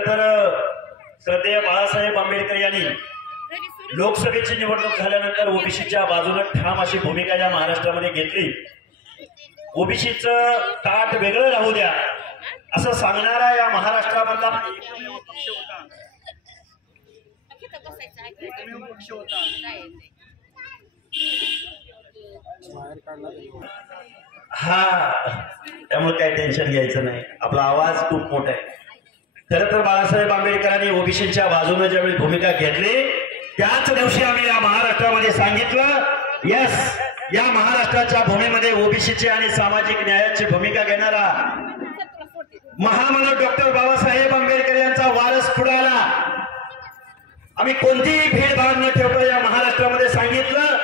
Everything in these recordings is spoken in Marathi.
तर श्रद्धेय बाळासाहेब आंबेडकर यांनी लोकसभेची निवडणूक झाल्यानंतर ओबीसीच्या बाजूने ठाम अशी भूमिका या महाराष्ट्रामध्ये घेतली। ओबीसीचं ताट वेगळं राहू द्या असं सांगणारा या महाराष्ट्रामधला हा, त्यामुळे काही टेन्शन घ्यायचं नाही, आपला आवाज खूप मोठा आहे। खरं तर बाळासाहेब आंबेडकरांनी ओबीसीच्या बाजूने ज्यावेळी भूमिका घेतली त्याच दिवशी आम्ही या महाराष्ट्रामध्ये सांगितलं, यस, या महाराष्ट्राच्या भूमीमध्ये ओबीसीची आणि सामाजिक न्यायाची भूमिका घेणारा महामानव डॉक्टर बाबासाहेब आंबेडकर यांचा वारस पुढे आला। आम्ही कोणतीही भेदभाव न ठेवता या महाराष्ट्रामध्ये सांगितलं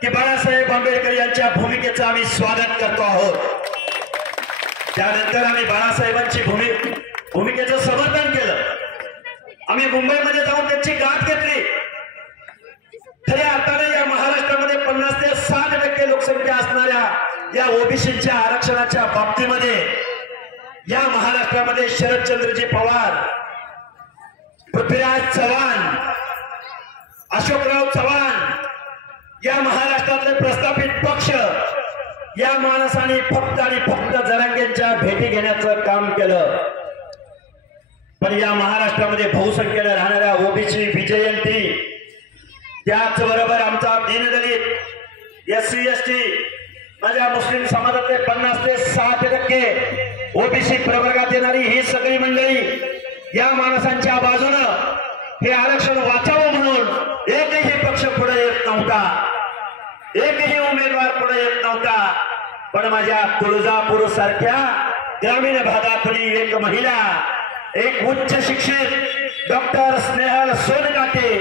की बाळासाहेब आंबेडकर यांच्या भूमिकेचं आम्ही स्वागत करतो आहोत। त्यानंतर आम्ही बाळासाहेबांची भूमिकेचं समर्थन केलं। आम्ही मुंबईमध्ये जाऊन त्यांची गाठ घेतली। खऱ्या अर्थाने या महाराष्ट्रामध्ये 50 ते 60% लोकसंख्या असणाऱ्या या ओबीसीच्या आरक्षणाच्या बाबतीमध्ये या महाराष्ट्रामध्ये शरदचंद्रजी पवार, पृथ्वीराज चव्हाण, अशोकराव चव्हाण या महाराष्ट्रातले प्रस्थापित पक्ष या माणसाने फक्त आणि फक्त जरांगेंच्या भेटी घेण्याचं काम केलं। पण या महाराष्ट्रामध्ये बहुसंख्येने राहणाऱ्या ओबीसी विजयंती, त्याचबरोबर आमचा दीनदलित, एससी एसटी, माझ्या मुस्लिम समाजातले 50 ते 60% ओबीसी प्रवर्गात येणारी ही सगळी मंडळी या माणसांच्या बाजूनं हे आरक्षण वाचावं म्हणून एकही पक्ष पुढे येत नव्हता, एकही उमेदवार पुढे येत नव्हता। पण माझ्या तुळजापूर सारख्या ग्रामीण भागातली एक महिला, एक उच्च शिक्षित डॉक्टर स्नेहल सोनकाटे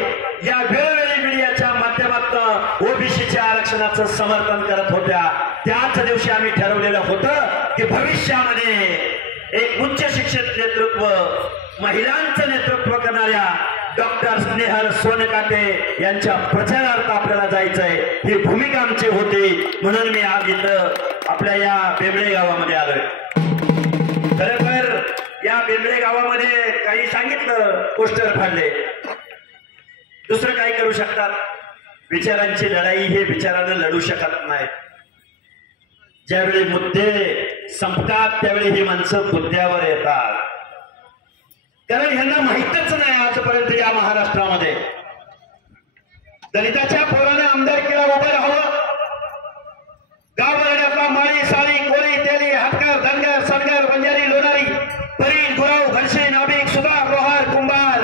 या वेळोवेळी मीडियाच्या माध्यमातून ओबीसीच्या आरक्षणाचं समर्थन करत होत्या। त्याच दिवशी आम्ही ठरवलेलं होतं की भविष्यामध्ये एक उच्च शिक्षित नेतृत्व, महिलांचं नेतृत्व करणाऱ्या डॉक्टर स्नेहल सोनकाटे यांच्या प्रचारार्थ आपल्याला जायचंय, ही भूमिका आमची होती। म्हणून मी आज इथं आपल्या या बेंबळे गावामध्ये आलोय। खरं या बेंबळे गावामध्ये काही सांगितलं, पोस्टर फाडले, दुसरं काही करू शकतात? विचारांची लढाई हे विचारानं लढू शकत नाही। ज्यावेळी मुद्दे संपतात त्यावेळी ही माणसं मुद्द्यावर येतात, कारण ह्यांना माहितच नाही आजपर्यंत या महाराष्ट्रामध्ये दलिताच्या पोरानं आमदारकीला उभं राहावं। गाववाड्यातला माळी, साळी, कोळी, तेली, हातकर, धनगर, सनगर, बंजारी, लोणारी, परीण, गुराव, घनशी, नाभिक, सुधार, लोहार, कुंभार,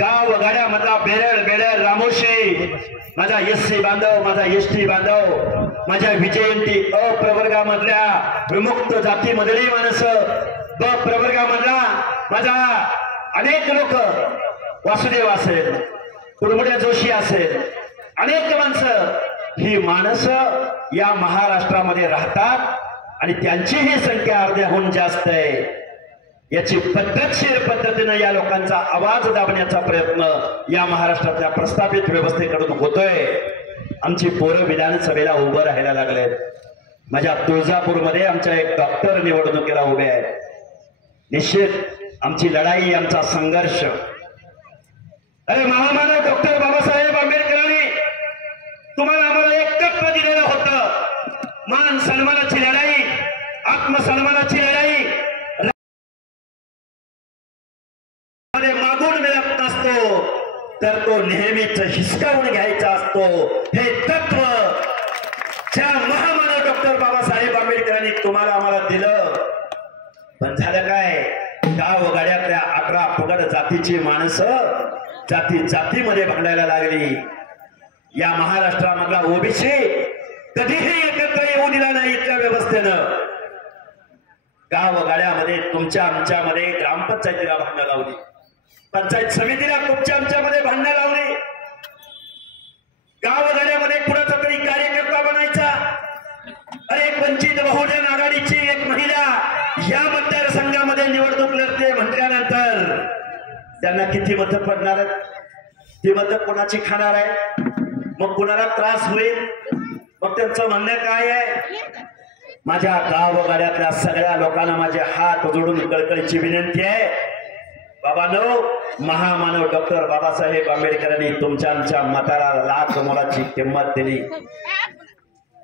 गाव गाड्यामधला बेरड, रामोशी, माझा एससी बांधव, माझा एसटी बांधव, माझ्या विजयंती अप्रवर्गामधल्या विमुक्त जातीमधली माणसं, ब प्रवर्गामधला माझा अनेक लोक, वासुदेव असेल, कुडमुड्या जोशी असेल, अनेक माणसं, ही माणसं या महाराष्ट्रामध्ये राहतात आणि त्यांची ही संख्या अर्ध्याहून जास्त आहे। याची पद्धतशीर पद्धतीने या लोकांचा आवाज दाबण्याचा प्रयत्न या महाराष्ट्रातल्या प्रस्थापित व्यवस्थेकडून होतोय। आमची पोरं विधानसभेला उभं राहायला लागलेत। माझ्या तुळजापूरमध्ये आमच्या एक डॉक्टर निवडणुकीला उभे आहेत। निश्चित आमची लढाई, आमचा संघर्ष, अरे महामानव डॉक्टर बाबासाहेब आंबेडकरांनी तुम्हाला आम्हाला एक तत्व दिलेलं होतं, मान सन्मानाची लढाई, आत्मसन्मानाची लढाई मागून मिळत नसतो, तर तो नेहमीच हिसकावून घ्यायचा असतो। हे तत्व ज्या महामानव डॉक्टर बाबासाहेब आंबेडकरांनी तुम्हाला आम्हाला दिलं, पण झालं काय? गावगाड्यातल्या 18 पगड जातीची माणसं जातीमध्ये भांडायला लागली। या महाराष्ट्रामधला ओबीसी कधीही एकत्र येऊ दिला नाही इतक्या व्यवस्थेनं। गावगाड्यामध्ये तुमच्या आमच्यामध्ये ग्रामपंचायतीला भांडणं लावली, पंचायत समितीला तुमच्या आमच्यामध्ये भांडणं लावली, गावगाड्यामध्ये कुणाचा तरी कार्यकर्ता बनायचा। अरे वंचित बहुजन आघाडीची एक महिला या मतदारसंघामध्ये निवडणूक लढते म्हटल्यानंतर त्यांना किती मतं पडणार? ती मतं कोणाची खाणार आहे? मग कुणाला त्रास होईल? मग त्यांचं म्हणणं काय आहे? माझ्या गावगाड्यातल्या सगळ्या लोकांना माझे हात जोडून कळकळीची विनंती आहे, बाबांनो, महामानव डॉक्टर बाबासाहेब आंबेडकरांनी तुमच्या आमच्या मताला लाख मोलाची किंमत दिली.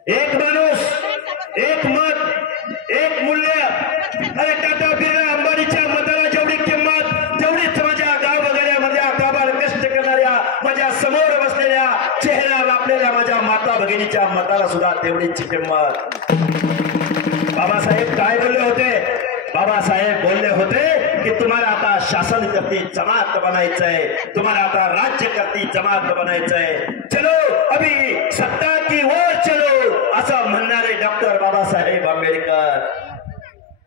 एक माणूस, एक मत, एक मूल्य. अरे टाटा बिर्ला अंबानीच्या मताला जेवढी किंमत, तेवढीच माझ्या गावगाड्यामधल्या काबाड कष्ट करणाऱ्या, माझ्या समोर बसलेल्या, चेहरा लाभलेल्या माझ्या माता भगिनीच्या मताला सुद्धा तेवढीच किंमत. बाबासाहेब काय बोलले होते? बाबासाहेब बोलले होते की तुम्हाला आता शासन करती जमात बनायचंय, तुम्हाला आता राज्य करती जमात बनायचंय. चलो अभी सत्ता की ओर चलो, असं म्हणणारे डॉक्टर बाबासाहेब आंबेडकर.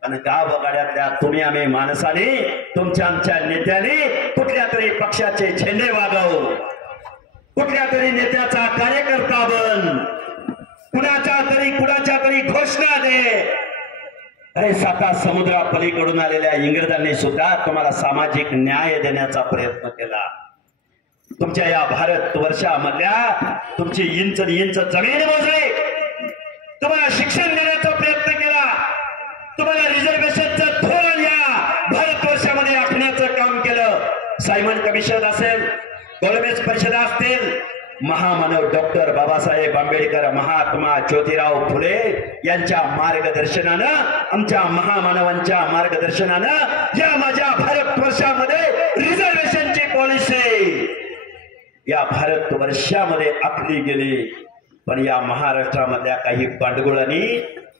आणि गावगाड्यातल्या तुम्ही आम्ही माणसाने, तुमच्या आमच्या नेत्याने कुठल्या तरी पक्षाचे झेंडे वागव, कुठल्या तरी नेत्याचा कार्यकर्ता बन, कुणाच्या तरी घोषणा दे. अरे साता समुद्रा पलीकडून आलेल्या इंग्रजांनी सुद्धा तुम्हाला सामाजिक न्याय देण्याचा प्रयत्न केला. तुमच्या या भारत वर्षामधल्या तुमची इंच जमीन मोजली, तुम्हाला शिक्षण देण्याचा प्रयत्न केला, तुम्हाला रिझर्वेशनचं धोरण या भारत वर्षामध्ये आखण्याचं काम केलं. सायमन कमिशन असेल, गोलमेज परिषदा असतील, महामानव डॉक्टर बाबासाहेब आंबेडकर, महात्मा ज्योतिराव फुले यांच्या मार्गदर्शनानं, आमच्या महामानवांच्या मार्गदर्शनानं या माझ्या भारत वर्षामध्ये रिझर्वेशनची पॉलिसी या भारत वर्षामध्ये आखली गेली. पण या महाराष्ट्रामधल्या काही पांडगुळांनी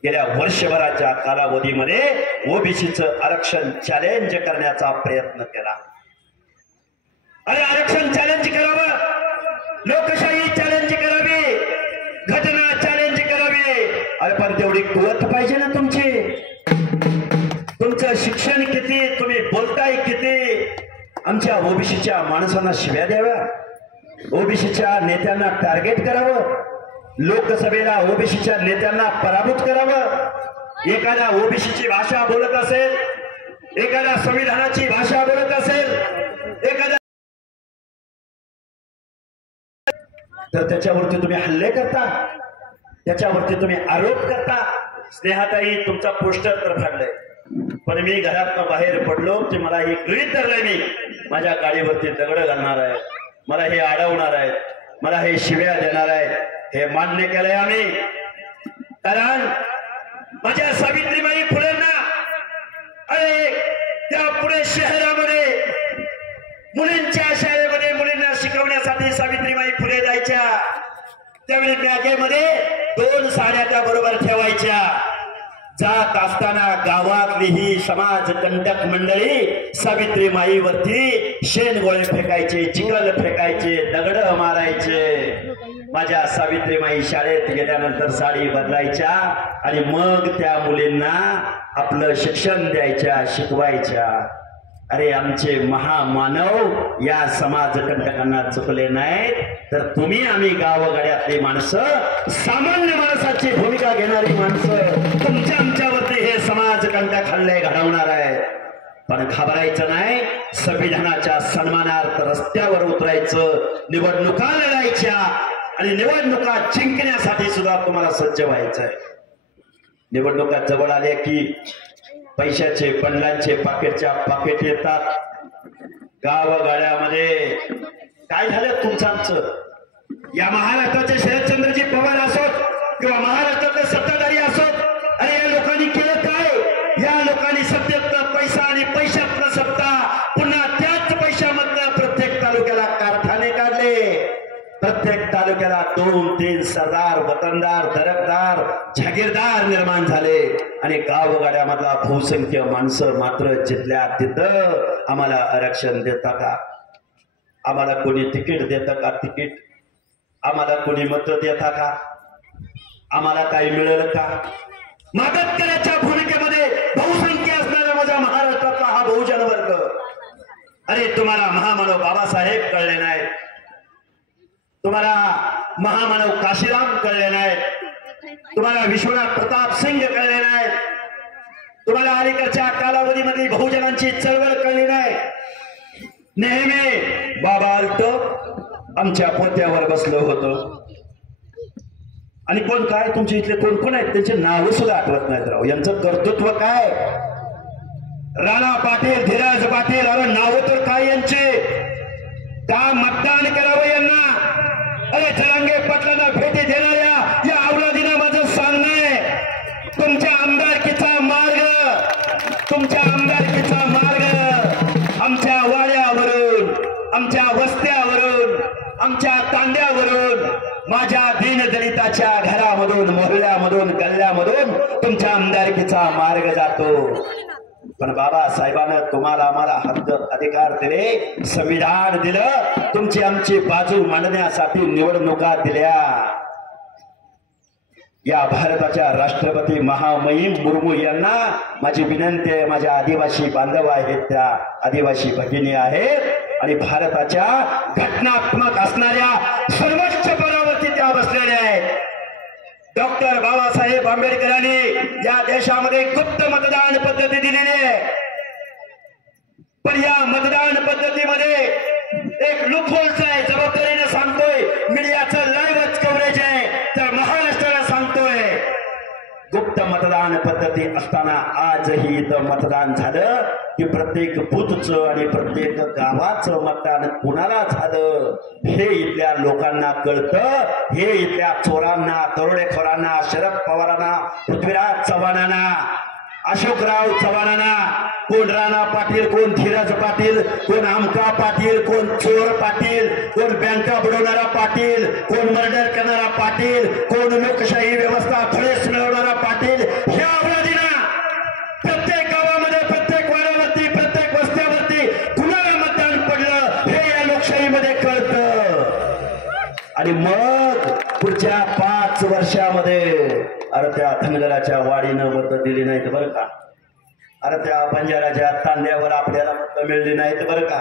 गेल्या वर्षभराच्या कालावधीमध्ये ओबीसीचं आरक्षण चॅलेंज करण्याचा प्रयत्न केला. अरे आरक्षण चॅलेंज करावं, लोकशाही चॅलेंज करावी, घटना चॅलेंज करावी. अरे पण तेवढी कुवत पाहिजे ना तुमची. तुमचं शिक्षण किती, तुम्ही बोलताय किती. आमच्या ओबीसीच्या माणसांना शिव्या द्याव्या, ओबीसीच्या नेत्यांना टार्गेट करावं, लोकसभेला ओबीसीच्या नेत्यांना पराभूत करावं. एखादा ओबीसीची भाषा बोलत असेल, एखादा संविधानाची भाषा बोलत असेल, एखादा तर त्याच्यावरती तुम्ही हल्ले करता, त्याच्यावरती तुम्ही आरोप करता. स्नेहाताई तुमचा पोस्टर तर फाडलंय, पण मी घरातनं बाहेर पडलो की मला हे गृहीत धरलंय, मी माझ्या गाडीवरती दगड घालणार आहे, मला हे अडवणार आहे, मला हे शिव्या देणार आहे, हे मान्य केलंय आम्ही. कारण माझ्या सावित्रीबाई फुलेंना, अरे त्या पुणे शहरामध्ये मुलींच्या शाळेमध्ये मुलींना शिकवण्यासाठी सावित्रीबाई फुले जायच्या. त्यावेळी बॅगेमध्ये 2 साड्या त्या बरोबर ठेवायच्या. जात असताना गावातली ही समाज कंटक मंडळी सावित्रीबाईवरती शेणगोळे फेकायचे, चिखल फेकायचे, दगड मारायचे. माझ्या सावित्रीबाई शाळेत गेल्यानंतर साडी बदलायच्या आणि मग त्या मुलींना आपलं शिक्षण द्यायच्या, शिकवायच्या. अरे आमचे महामानव या समाज कंटकांना चुकले नाहीत, तर तुम्ही आम्ही गावगाड्यातली माणसं, सामान्य माणसाची भूमिका घेणारी माणसं तुमच्या आमच्यावरती हे समाज कंटक हल्ले घडवणार आहे. पण घाबरायचं नाही, संविधानाच्या सन्मानार्थ रस्त्यावर उतरायचं, निवडणुका लढायच्या आणि निवडणुका जिंकण्यासाठी सुद्धा तुम्हाला सज्ज व्हायचंय. निवडणुका जवळ आल्या की पैशाचे बंडलांचे पाकिट येतात. गावगाड्यामध्ये काय झालं तुमचं आमचं? या महाराष्ट्राचे शरदचंद्रजी पवार असोत किंवा महाराष्ट्रातले सत्ताधारी असोत, अरे या लोकांनी केलं काय? या लोकांनी सत्तेतनं पैसा आणि पैशातनं सत्ता, पुन्हा त्याच पैशामधनं प्रत्येक तालुक्याला कारखाने काढले, प्रत्येक तालुक्याला 2-3 सरदार, वतनदार, दरकदार, जागीरदार निर्माण झाले. आणि गावगाड्यामधला बहुसंख्य माणसं मात्र जिथल्या तिथं आम्हाला आरक्षण देता का, आम्हाला कोणी तिकीट देतं का, तिकीट आम्हाला कोणी मत देता का, आम्हाला काही मिळेल का? मदत करण्याच्या भूमिकेमध्ये बहुसंख्य असणारा माझ्या महाराष्ट्रातला हा बहुजन वर्ग. अरे तुम्हाला महामानव बाबासाहेब कळले नाहीत, तुम्हाला महामानव काशीराम कळले नाहीत, तुम्हाला विश्वनाथ प्रताप सिंग कळले नाहीत, तुम्हाला अलीकडच्या कालावधीमधली बहुजनांची चळवळ कळली नाही. नेहमी बाबा आलत आमच्या पोत्यावर बसलो होतो. आणि कोण काय तुमच्या इथले कोण आहेत त्यांचे नाव सुद्धा आठवत नाहीत राव. यांचं कर्तृत्व काय? राणा पाटील, धीरज पाटील, अरे नाव का मतदान करावं यांना? अरे जरांगे पाटलांना भेटी देणाऱ्या या अवलादीनं माझं सांगणं आहे, तुमच्या आमदारकीचा मार्ग आमच्या वाड्यावरून, आमच्या वस्त्यावरून, आमच्या तांड्यावरून, माझ्या दीनदलिताच्या घरामधून, मोहल्ल्यामधून, गल्ल्यामधून तुमच्या आमदारकीचा मार्ग जातो. पण बाबासाहेबांना तुम्हाला आम्हाला हक्क अधिकार दिले, संविधान दिलं, तुमची आमची बाजू मांडण्यासाठी निवडणुका दिल्या. या भारताच्या राष्ट्रपती महामहिम मुर्मू यांना माझी विनंती आहे, माझ्या आदिवासी बांधव आहेत, त्या आदिवासी भगिनी आहेत आणि भारताच्या घटनात्मक असणाऱ्या सर्वोच्च पदावरती त्या बसलेल्या आहेत. डॉक्टर बाबासाहेब आंबेडकरांनी या देशामध्ये गुप्त मतदान पद्धती दिलेली आहे. पण या मतदान पद्धतीमध्ये एक लूपहोल्स आहे. जबाबदारीने सांगतोय, मीडियाचं लाईव्हच कव्हरेज आहे, तर महाराष्ट्राला सांगतोय गुप्त मतदान पद्धती असताना आजही इथं मतदान झालं की प्रत्येक बूथचं आणि प्रत्येक गावाचं मतदान कुणाला झालं हे इथल्या लोकांना कळतं. हे इथल्या चोरांना, दरोडेखोरांना, शरद पवारांना, पृथ्वीराज चव्हाणांना, अशोकराव चव्हाणांना, कोण राणा पाटील, कोण धीरज पाटील, कोण आमका पाटील, कोण चोर पाटील, कोण बँका बुडवणारा पाटील, कोण मर्डर करणारा पाटील, कोण लोकशाही व्यवस्था फळेस मिळवणारा पाटील, ह्या अपराधींना प्रत्येक गावामध्ये, प्रत्येक वाड्यावरती, प्रत्येक वस्त्यावरती कुणाला मतदान पडलं हे या लोकशाहीमध्ये कळतं. आणि मग पुढच्या 5 वर्षामध्ये अरे त्या धनगराच्या वाडीनं मतं दिली नाहीत बरं का, अरे त्या बंजाराच्या तांड्यावर आपल्याला मतं मिळली नाहीत बरं का,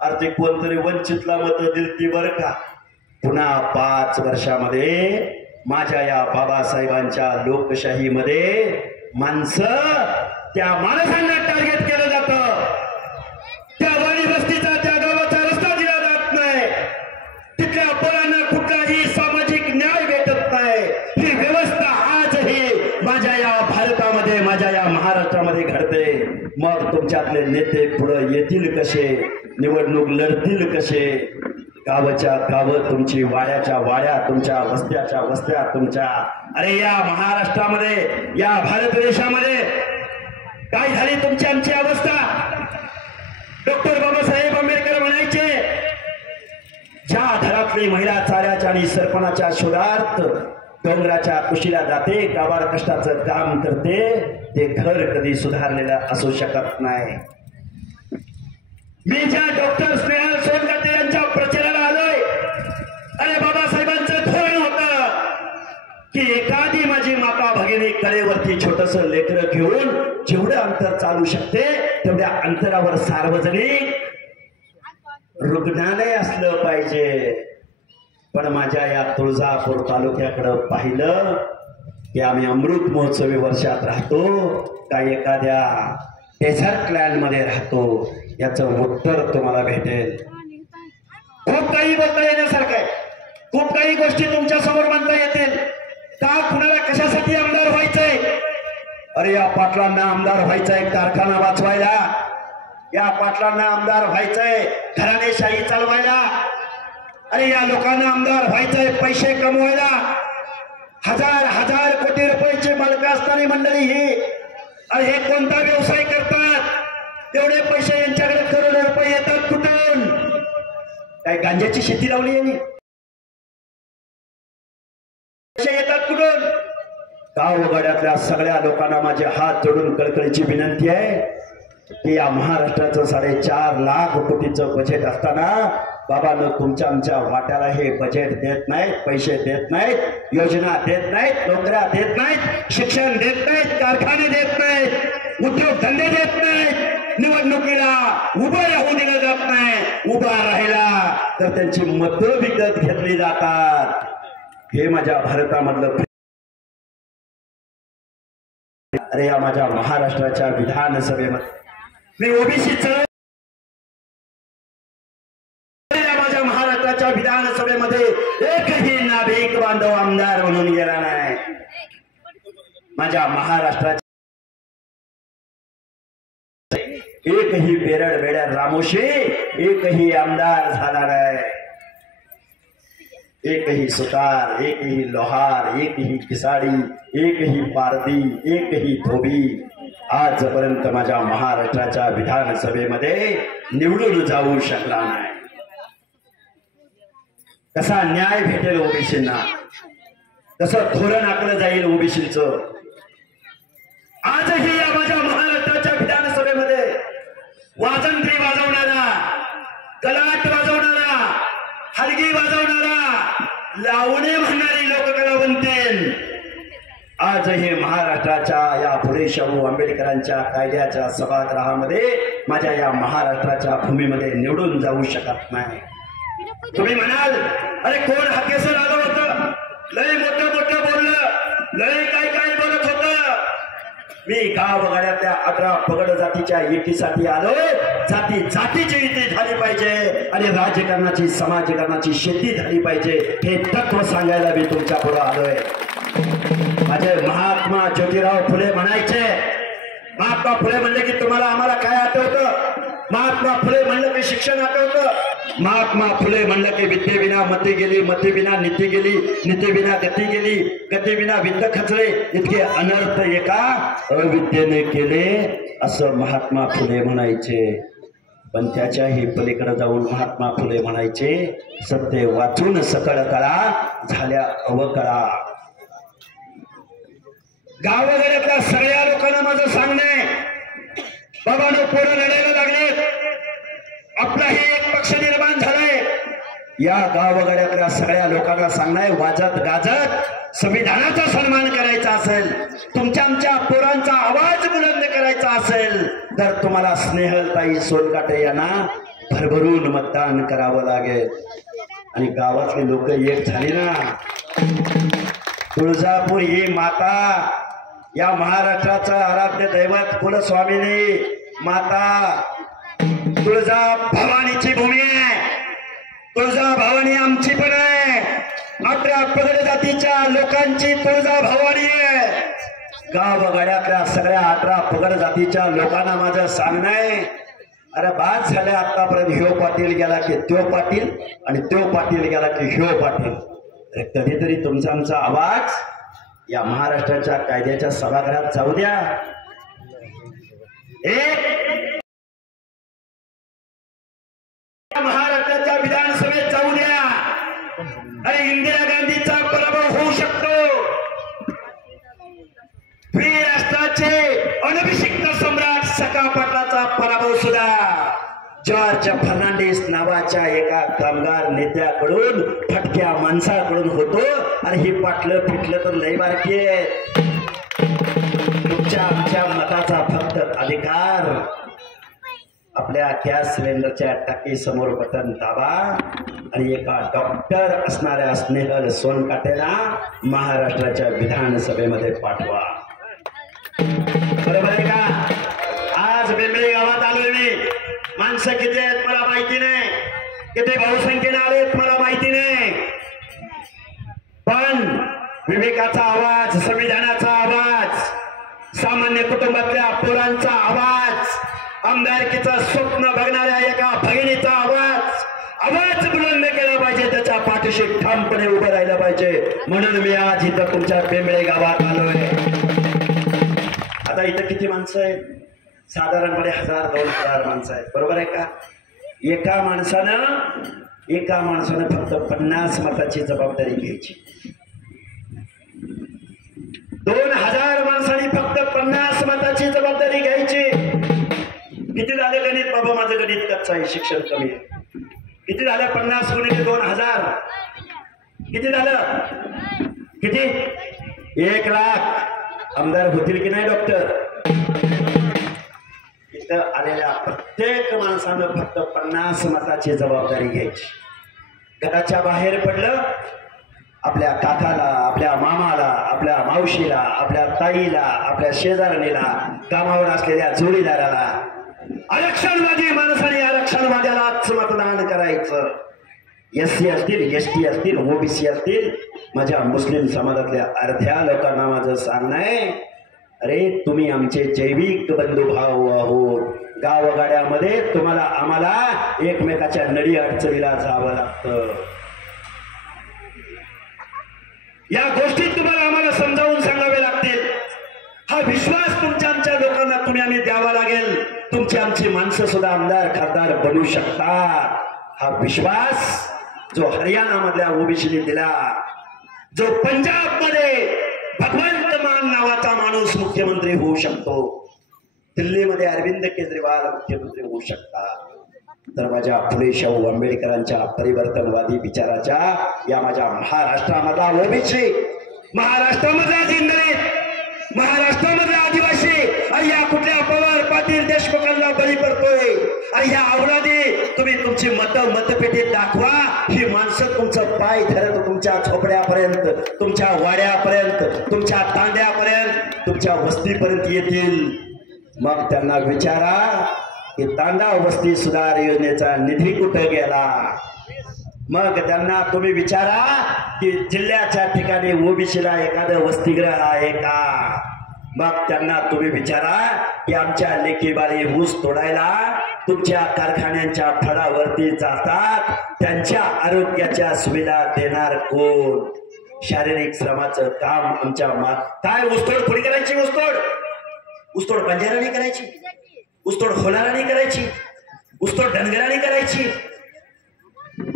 अरे ते कोणतरी वंचितला मतं दिलती बरं का. पुन्हा 5 वर्षामध्ये माझ्या या बाबासाहेबांच्या लोकशाहीमध्ये माणसं, त्या माणसांना टार्गेट केलं जातं. त्या वाडी वस्तीचा, त्या गावाचा रस्ता दिला जात नाही, तिथल्या पोरांना कुठलाही सामाजिक न्याय भेटत नाही. ही व्यवस्था आजही माझ्या या भारतामध्ये, माझ्या या महाराष्ट्रामध्ये घडते. मग तुमच्यातले नेते पुढे येतील कसे, निवडणूक लढतील कसे? गावाच्या गावं तुमची, वाड्याच्या वाड्या तुमच्या, वस्त्याच्या वस्त्या तुमच्या. अरे या महाराष्ट्रामध्ये, या भारत देशामध्ये काय झाली तुमची आमची अवस्था? डॉक्टर बाबासाहेब आंबेडकर म्हणायचे, ज्या घरातली महिला चाऱ्याच्या आणि सरपणाच्या शोधार्थ डोंगराच्या कुशीला जाते, काबाड कष्टाचं काम करते, ते घर कधी सुधारलेलं असू शकत नाही. मी ज्या डॉक्टर स्नेहल सोनगते यांच्या प्रचाराला आलोय, अरे बाबासाहेबांचं धोरण होतं की एखादी माझी माता भगिनी कलेवरती छोटस लेकरं घेऊन जेवढं अंतर चालू शकते तेवढ्या अंतरावर सार्वजनिक रुग्णालय असलं पाहिजे. पण माझ्या या तुळजापूर तालुक्याकडं पाहिलं की आम्ही अमृत महोत्सवी वर्षात राहतो का एखाद्या डेझर्ट लँड मध्ये राहतो, याचं उत्तर तुम्हाला भेटेल. खूप काही बोलता येण्यासारखं आहे, खूप काही गोष्टी तुमच्या समोर मांडता येतील. का कुणाला कशासाठी आमदार व्हायचंय? अरे या पाटलांना आमदार व्हायचंय कारखाना वाचवायला, या पाटलांना आमदार व्हायचंय घराणेशाही चालवायला, अरे या लोकांना आमदार व्हायचंय पैसे कमवायला. हजार हजार कोटी रुपयाचे मालक असणारी मंडळी ही, अरे हे कोणता व्यवसाय करतात? तेवढे पैसे यांच्याकडे करोडो रुपये येतात कुठून? काय गांजाची शेती लावली यांनी? पैसे येतात कुठून? गावगाड्यातल्या सगळ्या लोकांना माझे हात जोडून कळकळीची विनंती आहे की या महाराष्ट्राचं 4.5 लाख कोटीचं बजेट असताना बाबांनो तुमच्या आमच्या वाट्याला हे बजेट देत नाहीत, पैसे देत नाहीत, योजना देत नाहीत, नोकऱ्या देत नाहीत, शिक्षण देत नाहीत, कारखाने देत नाहीत, उद्योगधंदे देत नाहीत, निवडणुकीला उभं राहू दिलं जात नाही, उभा राहिला तर त्यांची मतं विकत घेतली जातात. हे माझ्या भारतामधलं. अरे या माझ्या महाराष्ट्राच्या विधानसभेमध्ये मी ओबीसीचं, माझ्या महाराष्ट्राच्या विधानसभेमध्ये एकही नाभिक बांधव आमदार म्हणून गेला नाही. माझ्या महाराष्ट्राच्या एकही बेरड बेड्या रामोशी एकही आमदार झाला नाही, एकही सुतार, एकही लोहार, एकही किसाडी, एकही पारधी, एकही धोबी आजपर्यंत माझ्या महाराष्ट्राच्या विधानसभेमध्ये निवडून जाऊ शकला नाही. कसा न्याय भेटेल ओबीसींना, कसं धोरण आखलं जाईल ओबीसीचं. आजही या माझ्या महाराष्ट्राच्या विधानसभेमध्ये वाजंत्री वाजवणारा, कलाट वाजवणारा, हलगी वाजवणारा, लावणे म्हणणारी लोककलावंतीन आजही महाराष्ट्राच्या या फुले शाहू आंबेडकरांच्या कायद्याच्या सभागृहामध्ये माझ्या या महाराष्ट्राच्या भूमीमध्ये निवडून जाऊ शकत नाही. तुम्ही म्हणाल अरे कोण हाकेसर आलं होतं, लय मोठं मोठं बोललं, लय काय काय बोलत होत. मी गावगाड्यातल्या 18 पगड जातीच्या एकीसाठी आलो. जाती जातीची युती झाली पाहिजे आणि राजकारणाची समाजकारणाची शेती झाली पाहिजे हे तत्व सांगायला मी तुमच्या पुढे आलोय. माझे महात्मा ज्योतिराव फुले म्हणायचे, महात्मा फुले म्हणले की तुम्हाला आम्हाला काय आठवतं? महात्मा फुले म्हणलं की शिक्षण आठवतं. महात्मा फुले म्हणलं की विद्येविना मती गेली, मतीविना नीती गेली, नीतीविना गती गेली, गतीविना विद्य खचले, इतके अनर्थ एका अविद्येने केले असं महात्मा फुले म्हणायचे. पण त्याच्याही पलीकडे जाऊन महात्मा फुले म्हणायचे, सत्य वाचून सकळ कळा झाल्या अवकळा. गावगाड्यातल्या सगळ्या लोकांना माझं सांगणे, बाबांनो पोरं लढायला लागलेत, आपलाही एक पक्ष निर्माण झालाय. या गावगाड्यातल्या सगळ्या लोकांना सांगणाय, वाजत गाजत संविधानाचा सन्मान करायचा असेल, तुमच्या आमच्या पोरांचा आवाज बुलंद करायचा असेल तर तुम्हाला स्नेहलताई सोनकाटे यांना भरभरून मतदान करावं लागेल. आणि गावातले लोक एक झाली ना. तुळजापूर ही माता, या महाराष्ट्राचं आराध्य दैवत कुलस्वामिनी माता तुळजा भवानीची भूमी आहे. तुळजा भवानी आमची पण आहे. 18 पगड जातीच्या लोकांची तुळजा भवानी आहे. गावगाड्यातल्या सगळ्या 18 पगड जातीच्या लोकांना माझं सांगणं आहे, अरे बाद झाल्या आतापर्यंत ह्यो पाटील गेला की त्यो पाटील आणि त्यो पाटील गेला की ह्यो पाटील. कधीतरी तुमचा आमचा आवाज या महाराष्ट्राच्या कायद्याच्या सभागृहात जाऊ द्या. महाराष्ट्राच्या विधानसभेत जाऊ द्या. अरे इंदिरा गांधीचा पराभव होऊ शकतो. फ्री राष्ट्राचे अनभिषिक्त सम्राट सखा पाटलाचा पराभव सुद्धा जॉर्ज फर्नांडिस नावाच्या एका कामगार नेत्याकडून, फटक्या माणसाकडून होतो. आणि ही पाटलं फिटलं तर लय बारकी आहे. तुमच्या आमच्या मताचा फक्त अधिकार आपल्या गॅस सिलेंडरच्या टाकी समोर बटन दाबा आणि एका डॉक्टर असणाऱ्या स्नेहल सोनकाटेला महाराष्ट्राच्या विधानसभेमध्ये पाठवा. बरोबर आहे का? आज बेंबळे गावात आलोय मी. माणसं किती आहेत मला माहिती नाही, किती बहुसंख्येने आलेत मला माहिती नाही, पण विवेकाचा आवाज, संविधानाचा आवाज, सामान्य कुटुंबातल्या पोरांचा आवाज, आमदारकीचं स्वप्न बघणाऱ्या एका भगिनीचा आवाज बुलंद केला पाहिजे. त्याच्या पाठीशी ठामपणे उभं राहिलं पाहिजे. म्हणून मी आज इथं तुमच्या बेंबळे गावात आलोय. आता इथं किती माणसं आहेत? साधारणपणे 1000-2000 माणसं आहेत. बरोबर आहे का? एका माणसानं फक्त 50 मताची जबाबदारी घ्यायची. 2000 माणसांनी फक्त 50 मताची जबाबदारी घ्यायची. किती झाले गणित? बाबा माझं गणित कच्चं आहे, शिक्षण कमी आहे. किती झालं? 50 गुणिले 2000 किती झालं? किती? 1 लाख आमदार होतील की नाही डॉक्टर? इथं आलेल्या प्रत्येक माणसानं फक्त 50 मताची जबाबदारी घ्यायची. घराच्या बाहेर पडलं, आपल्या काकाला, आपल्या मामाला, आपल्या मावशीला, आपल्या ताईला, आपल्या शेजारणीला, कामावर असलेल्या जोडीदाराला, आरक्षणवादी माणसाने आरक्षणवाद्यालाच मतदान करायचं. एससी असतील, एसटी असतील, ओबीसी असतील, माझ्या मुस्लिम समाजातल्या अर्ध्या लोकांना माझं सांगणं आहे, अरे तुम्ही आमचे जैविक बंधुभाव आहोत. गावगाड्यामध्ये तुम्हाला आम्हाला एकमेकाच्या नडी अडचणीला जावं लागतं. या गोष्टी तुम्हाला आम्हाला समजावून सांगावे लागतील. हा विश्वास तुमच्या आमच्या लोकांना तुम्ही आम्ही द्यावा लागेल. तुमची आमची माणसं सुद्धा आमदार खासदार बनू शकतात. हा विश्वास जो हरियाणा मधल्या ओबीसीने दिला, जो पंजाब मध्ये भगवंत मान नावाचा माणूस मुख्यमंत्री होऊ शकतो, दिल्लीमध्ये अरविंद केजरीवाल मुख्यमंत्री होऊ शकतात, तर माझ्या फुले शाहू आंबेडकरांच्या परिवर्तनवादी विचाराच्या या माझ्या महाराष्ट्रामधला ओबीसी, महाराष्ट्रामधला दलित, महाराष्ट्रामधला आदिवासी आणि या कुठल्या पवार पाटील देशमुखांना बळी पडतोय. आणि ह्या औलादी तुम्ही तुमची मतपेटीत दाखवा. ही माणसं तुमचं पाय धरत तुमच्या झोपड्यापर्यंत, तुमच्या वाड्यापर्यंत, तुमच्या तांड्यापर्यंत, तुमच्या वस्तीपर्यंत येतील. मग त्यांना विचारा की तांडा वस्ती सुधार योजनेचा निधी कुठे गेला. मग त्यांना तुम्ही विचारा की जिल्ह्याच्या ठिकाणी ओबीसीला एखादं वसतिगृह आहे का. मग त्यांना तुम्ही विचारा की आमच्या लेकीबाळी ऊस तोडायला तुमच्या कारखान्यांच्या फळावरती जातात, त्यांच्या आरोग्याच्या सुविधा देणार कोण. शारीरिक श्रमाचं काम आमच्या काय ऊसतोड थोडी करायची. ऊसतोड बंजाराने करायची, ऊसतोड होलाराने करायची, ऊसतोड धनगराने करायची,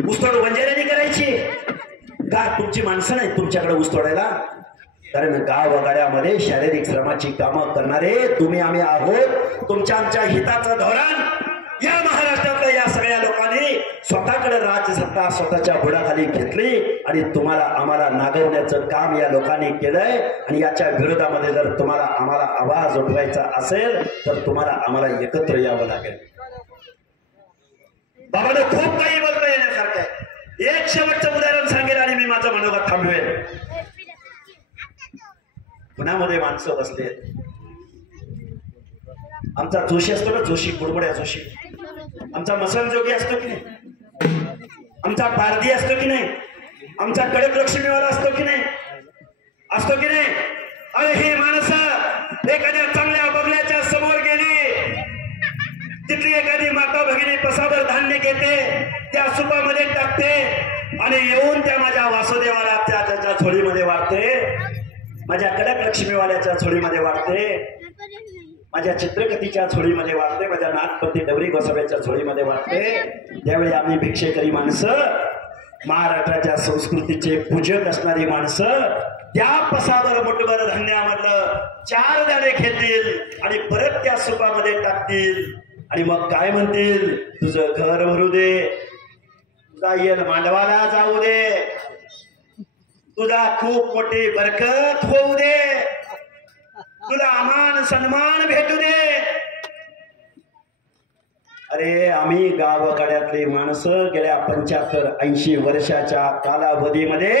ऊसतोड बंजाराने करायची का. तुमची माणसं नाही तुमच्याकडे ऊस तोडायला. कारण गावगाड्यामध्ये शारीरिक श्रमाची कामं करणारे तुम्ही आम्ही आहोत. तुमच्या आमच्या हिताचं धोरण या महाराष्ट्रातल्या या सगळ्या लोकांनी स्वतःकडे राज्यसत्ता स्वतःच्या बुडाखाली घेतली आणि तुम्हाला आम्हाला नागवण्याचं काम या लोकांनी केलंय. आणि याच्या विरोधामध्ये जर तुम्हाला आम्हाला आवाज उठवायचा असेल तर तुम्हाला आम्हाला एकत्र यावं लागेल. बाबांनो खूप काही बोलता येण्यासारखं आहे. एक शेवटचं उदाहरण सांगेल आणि मी माझं मनोगत थांबवेल. पुण्यामध्ये माणसं बसले, आमचा जोशी असतो ना, जोशी कुडमुड्या जोशी, आमचा मसनजोगी असतो की नाही, आमचा पारधी असतो की नाही, आमचा कडक लक्ष्मीवाला असतो की नाही, असतो की नाही. अरे ही माणसं एखाद्या चांगल्या बंगल्याच्या समोर गेली, तिथली एखादी माता भगिनी पसाभर धान्य घेते, त्या सुपामध्ये टाकते आणि येऊन त्या माझ्या वासुदेवाला त्याच्या झोळीमध्ये वाढते, माझ्या कडक लक्ष्मीवाल्याच्या झोळीमध्ये वाढते, माझ्या चित्रकथीच्या झोळीमध्ये वाढते, माझ्या नागपती डबरी गोसाव्याच्या झोळीमध्ये वाढते. त्यावेळी आम्ही भिक्षेकरी माणसं, महाराष्ट्राच्या संस्कृतीचे पूजक असणारी माणसं त्या पसावर मुठभर धान्यामधलं 4 दाणे घेतील आणि परत त्या सुपामध्ये टाकतील आणि मग काय म्हणतील, तुझं घर भरू दे, तुझा येल मांडवाला जाऊ दे, तुला खूप मोठी बरकत होऊ दे, तुला अमान सन्मान भेटू दे. अरे आम्ही गावगाड्यातली माणसं गेल्या 75-80 वर्षाच्या कालावधीमध्ये,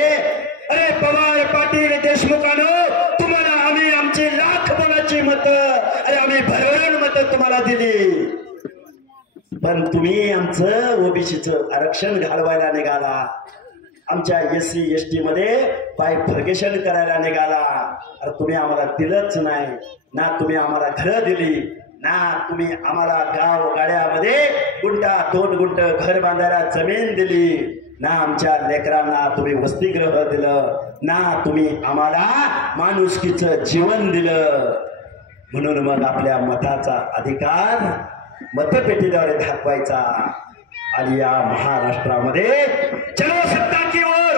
अरे पवार पाटील देशमुखांनो तुम्हाला आम्ही आमची लाख मोलाची मतं, अरे आम्ही भरभरून मतं तुम्हाला दिली, पण तुम्ही आमचं ओबीसीचं आरक्षण घालवायला निघाला, आमच्या SC ST मध्ये बायफर्गेशन करायला निघाला. अरे तुम्ही आम्हाला दिलंच नाही ना, तुम्ही आम्हाला घरं दिली ना, तुम्ही आम्हाला गाव गाड्यामध्ये गुंठा 2 गुंठ घर बांधायला जमीन दिली ना, आमच्या लेकरांना तुम्ही वसतिगृह दिलं ना, तुम्ही आम्हाला माणुसकीचं जीवन दिलं. म्हणून मग आपल्या मताचा अधिकार मतपेटीद्वारे दाखवायचा आणि या महाराष्ट्रामध्ये चलो सत्ता की ओर.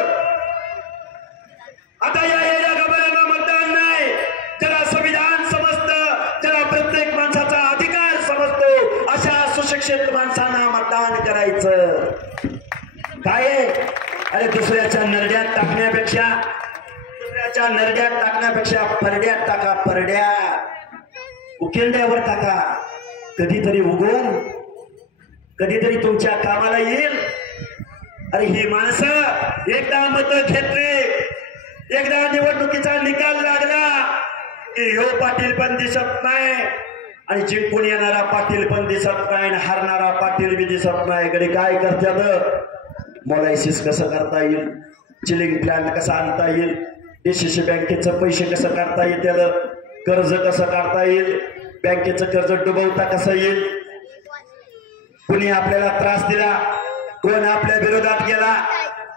आता या गबऱ्यांना मतदान नाही, ज्याला संविधान समजतं, ज्याला प्रत्येक माणसाचा अधिकार समजतो, अशा सुशिक्षित माणसांना मतदान करायचं. काय अरे दुसऱ्याच्या नरड्यात टाकण्यापेक्षा परड्यात टाका, परड्या उकिरड्यावर टाका. कधीतरी उगवून कधीतरी तुमच्या कामाला येईल. अरे ही माणसं एकदा मत घेतली, एकदा निवडणुकीचा निकाल लागला की ह्यो पाटील पण दिसत नाही आणि जिंकून येणारा पाटील पण दिसत नाही, हारणारा पाटील बी दिसत नाही. कडे काय करतात, मोलायसिस कसं करता येईल, चिलिंग प्लांट कसा आणता येईल, DCC बँकेचं पैसे कसं काढता येईल, कर्ज कसं काढता येईल, बँकेचं कर्ज डुबवता कसं येईल, कुणी आपल्याला त्रास दिला, कोण आपल्या विरोधात गेला,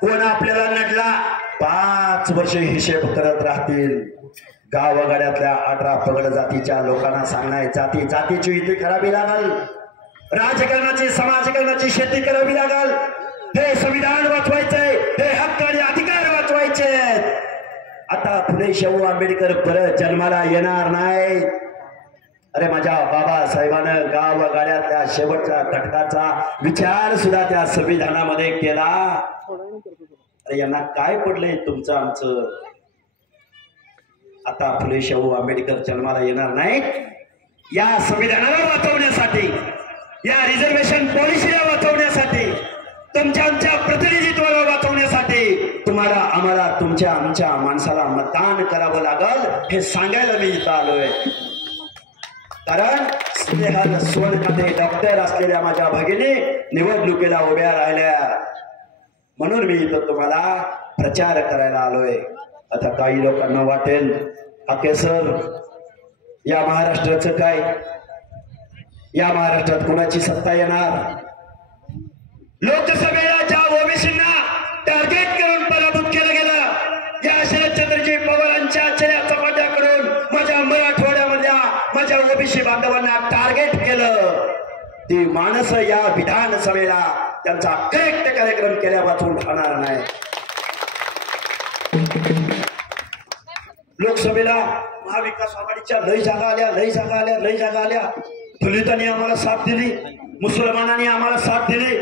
कोण आपल्याला नडला, 5 वर्ष हिशेब करत राहतील. गावगाड्यातल्या 18 पगड जातीच्या लोकांना सांगणार जाती जातीची युती करावी लागल, राजकारणाची समाजकारणाची शेती करावी लागल. हे संविधान वाचवायचंय, हे हक्क आणि अधिकार वाचवायचे. आता फुले शाहू आंबेडकर परत जन्माला येणार नाही. अरे माझ्या बाबासाहेबानं गावगाड्यातल्या शेवटच्या घटकाचा विचार सुद्धा त्या संविधानामध्ये केला. अरे यांना काय पडलंय तुमचं आमचं? आता फुले शाहू आंबेडकर जन्माला येणार नाहीत. या संविधानाला वाचवण्यासाठी, या रिझर्वेशन पॉलिसीला वाचवण्यासाठी, तुमच्या आमच्या प्रतिनिधित्वाला वाचवण्यासाठी तुम्हाला आम्हाला तुमच्या आमच्या माणसाला मतदान करावं लागल हे सांगायला मी इथं आलोय. कारण स्नेहल सोनमध्ये डॉक्टर असलेल्या माझ्या भगिनी निवडणुकीला उभ्या राहिल्या, म्हणून मी इथं तुम्हाला प्रचार करायला आलोय. आता काही लोकांना वाटेल अके सर या महाराष्ट्राचं काय, या महाराष्ट्रात कोणाची सत्ता येणार? लोकसभेला ज्या ओबीसींना टार्गेट करून पराभूत केलं गेलं, या शरदचंद्रजी पवारांच्या चल्या चपाट्या करून माझ्या मराठवाड्यामधल्या माझ्या ओबीसी बांधवांना टार्गेट केलं. ती माणसं या विधानसभेला त्यांचा करेक्ट कार्यक्रम केल्या वाचून राहणार नाही. लोकसभेला महाविकास आघाडीच्या लय जागा आल्या. दलितांनी आम्हाला साथ दिली, मुसलमानांनी आम्हाला साथ दिली.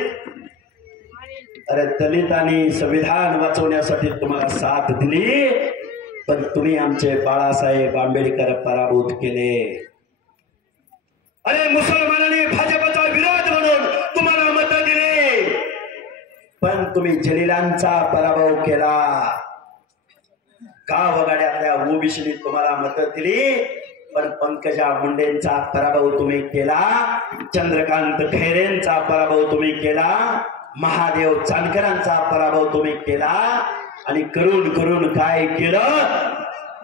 अरे दलितांनी संविधान वाचवण्यासाठी तुम्हाला साथ दिली, पण तुम्ही आमचे बाळासाहेब आंबेडकर पराभूत केले. अरे मुसलमानांनी भाजपचा विरोध म्हणून तुम्हाला मत दिले, पण तुम्ही जलिलांचा पराभव केला. गावगाड्यातल्या ओबीसीने तुम्हाला मत दिली, पण पंकजा मुंडेंचा पराभव तुम्ही केला, चंद्रकांत खैरेंचा पराभव तुम्ही केला, महादेव जानकरांचा पराभव तुम्ही केला. आणि करून करून काय केलं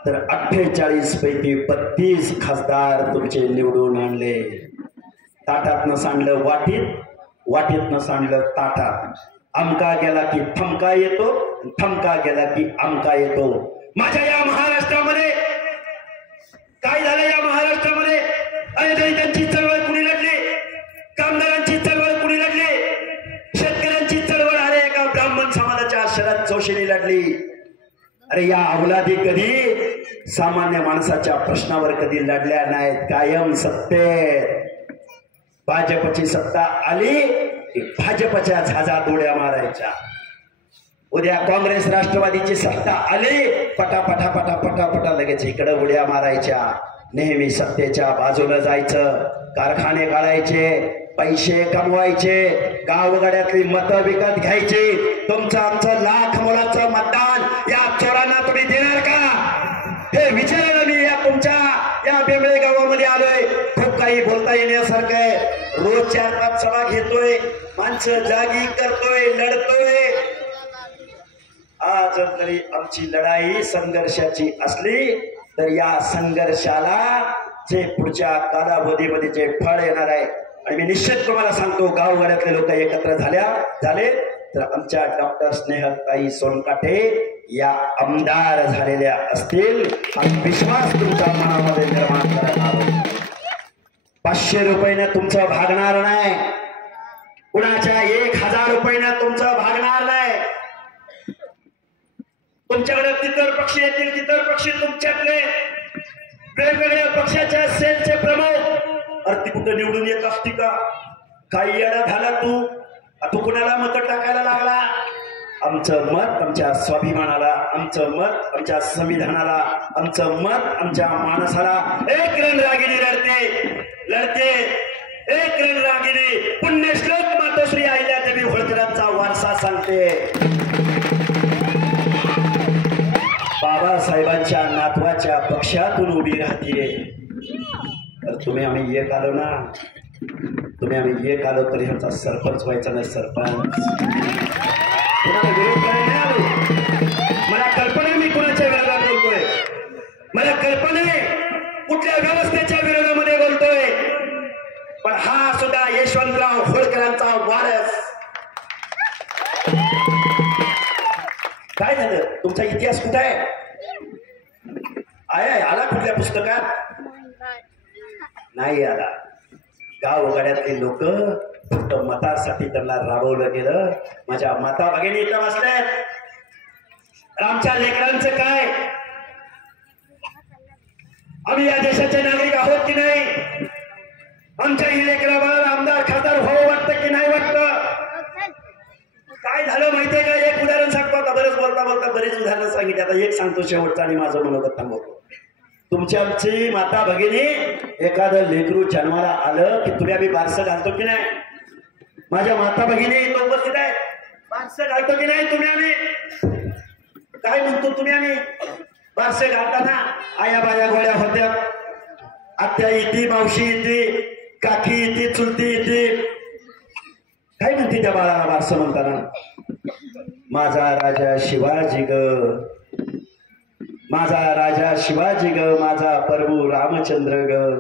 तर 48 पैकी 32 खासदार तुमचे निवडून आणले. ताटात न सांडलं वाटीत, वाटीत न सांडलं ताटात. अमका गेला की थमका येतो, थमका गेला की अमका येतो. माझ्या या महाराष्ट्रामध्ये काय झालं? या महाराष्ट्रामध्ये अरे दलितांची चळवळ कुणी लढली, कामगारांची चळवळ कुणी लढली, शेतकऱ्यांची चळवळ अरे एका ब्राह्मण समाजाच्या शरद जोशीने लढली. अरे या अवलादी कधी सामान्य माणसाच्या प्रश्नावर कधी लढल्या नाहीत. कायम सत्तेत. भाजपची सत्ता आली की भाजपच्या झाजात उड्या मारायच्या. उद्या काँग्रेस राष्ट्रवादीची सत्ता आली, पटापटा पटापटा पटा लगेच इकडे उड्या मारायच्या. नेहमी सत्तेच्या बाजूला जायचं, कारखाने काढायचे, पैसे कमवायचे, गावगाड्यातली मतं विकत घ्यायची. तुमचं आमचं लाख मोलाचं मतदान या चोरांना तुम्ही देणार का? हे विचारायला मी या तुमच्या या बेंबळे गावामध्ये आलोय. खूप काही बोलता येण्यासारखं आहे. रोज 4-5 सभा घेतोय, माणसं जागी करतोय, लढतोय. आज तरी आमची लढाई संघर्षाची असली तर या संघर्षाला जे पुढच्या कालावधीमध्ये जे फळ येणार आहे, आणि मी निश्चित तुम्हाला सांगतो गावगाड्यातले लोक एकत्र झाले तर आमच्या डॉक्टर स्नेहलताई सोनकाठे या आमदार झालेल्या असतील आणि विश्वास तुमच्या मनामध्ये निर्माण करणार. 500 रुपयाने तुमचं भागणार नाही, कुणाच्या 1000 रुपयाने तुमचं भागणार नाही. तुमच्याकडे तितर पक्ष येतील, तितर पक्ष तुमच्याकडे वेगवेगळ्या पक्षाच्या सेलचे प्रमुख. अरे ती कुठं निवडून येत असती का? काही येडा झाला तू कुणाला मत टाकायला लागला? आमचं मत आमच्या स्वाभिमानाला, आमचं मत आमच्या संविधानाला, आमचं मत आमच्या माणसाला. एक रणरागिणी लढते, एक रणरागिणी. पुण्यश्लोक मातोश्री अहिल्यादेवी होळकरांचा वारसा सांगते. बाबासाहेबांच्या नातवाच्या पक्षातून उभी राहते. तर तुम्ही आम्ही एक आलो ना, तुम्ही आम्ही एक आलो तरी ह्याचा सरपंच व्हायचा नाही. सरपंच कुणाला विरोध करायला नाही आलो. मला कल्पना मी कुणाच्या विरोधात बोलतोय, मला कल्पना आहे कुठल्या व्यवस्थेच्या विरोधामध्ये बोलतोय. पण हा सुद्धा यशवंतराव होळकरांचा वारस. काय झालं? तुमचा इतिहास कुठे आहे? आला कुठल्या पुस्तकात? नाही आला. गावगाड्यातले लोक फक्त मतासाठी त्यांना राबवलं गेलं. माझ्या माता भगिनी इथं बसल्यात. आमच्या लेकरांचं काय? आम्ही या देशाचे नागरिक आहोत की नाही? आमच्या ही लेकरा बाळाला आमदार खासदार व्हावं वाटतं की नाही वाटतं? काय झालं माहितीये का? एक उदाहरण सांगतो. आता बरेच बोलता बरेच उदाहरणं सांगितली. आता एक सांगतो शेवटचं आणि माझं मनोगत थांबवतो. तुमची आमची माता भगिनी एखादं लेकरू जन्माला आलं की तुम्ही आम्ही बारसं घालतो की नाही? माझ्या माता भगिनी इथं उपस्थित आहे. बारसं घालतो की नाही तुम्ही आम्ही? काय म्हणतो तुम्ही आम्ही? बारसे घालताना आया बाया गोळ्या होत्या. आत्या येते, मावशी येते, काकी येते, चुलती येते. काय म्हणते त्या बाळाला बारसं म्हणताना? माझा राजा शिवाजी ग, माझा राजा शिवाजी ग, माझा प्रभू रामचंद्र ग,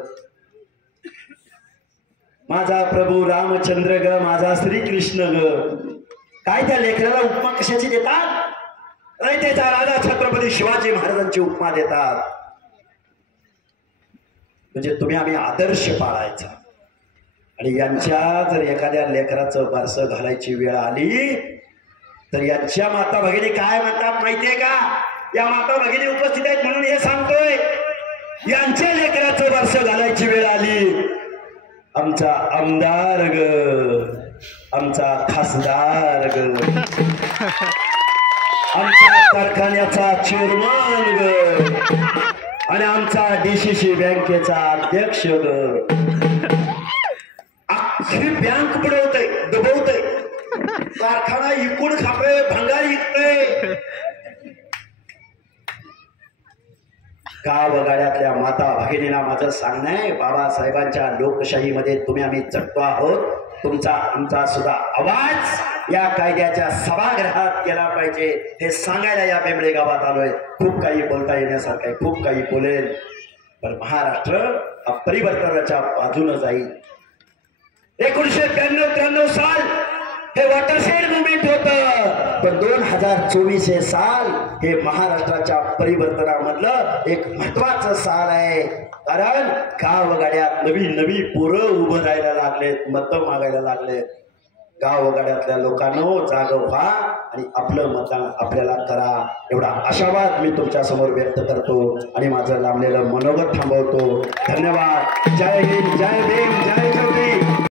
माझा प्रभू रामचंद्र ग, माझा श्रीकृष्ण ग. काय त्या लेकराला उपमा कशाची देतात? रयतेचा राजा छत्रपती शिवाजी महाराजांची उपमा देतात. म्हणजे तुम्ही आम्ही आदर्श पाळायचा. आणि यांच्या जर एखाद्या लेकराचं बारसं घालायची वेळ आली तर यांच्या माता भगिनी काय म्हणतात माहितीये का? या माता भगिनी उपस्थित आहेत म्हणून हे सांगतोय. यांच्या लेकराचं बारसं घालायची वेळ आली, आमचा आमदार ग, आमचा खासदार ग, आमच्या कारखान्याचा चेअरमन ग, आणि आमचा DCC बँकेचा अध्यक्ष ग. अख्खी बँक बुडवतय, डुबवतय. कारखाना इकून खातोय, भंगार विकतोय. गावगाड्यातल्या माता भगिनींना माझं सांगणं आहे, बाबासाहेबांच्या लोकशाहीमध्ये तुम्ही आम्ही जगतो आहोत. तुमचा आमचा सुद्धा आवाज या कायद्याच्या सभागृहात केला पाहिजे हे सांगायला या बेंबळे गावात आलोय. खूप काही बोलता येण्यासारखं आहे, खूप काही बोलेल, पण महाराष्ट्र हा परिवर्तनाच्या बाजूने जाईल. 1992-93 साल हे वॉटरशेड मुवमेंट होतं, पण 2024 हे साल हे महाराष्ट्राच्या परिवर्तनामधलं एक महत्वाचं साल आहे. कारण गावगाड्यात नवी पोरं उभं राहायला लागलेत, मतं मागायला लागलेत. गावगाड्यातल्या लोकांनो जाग व्हा आणि आपलं मतदान आपल्याला करा, एवढा आशावाद मी तुमच्या समोर व्यक्त करतो आणि माझं लांबलेलं मनोगत थांबवतो. धन्यवाद. जय हिंद, जय भीम, जय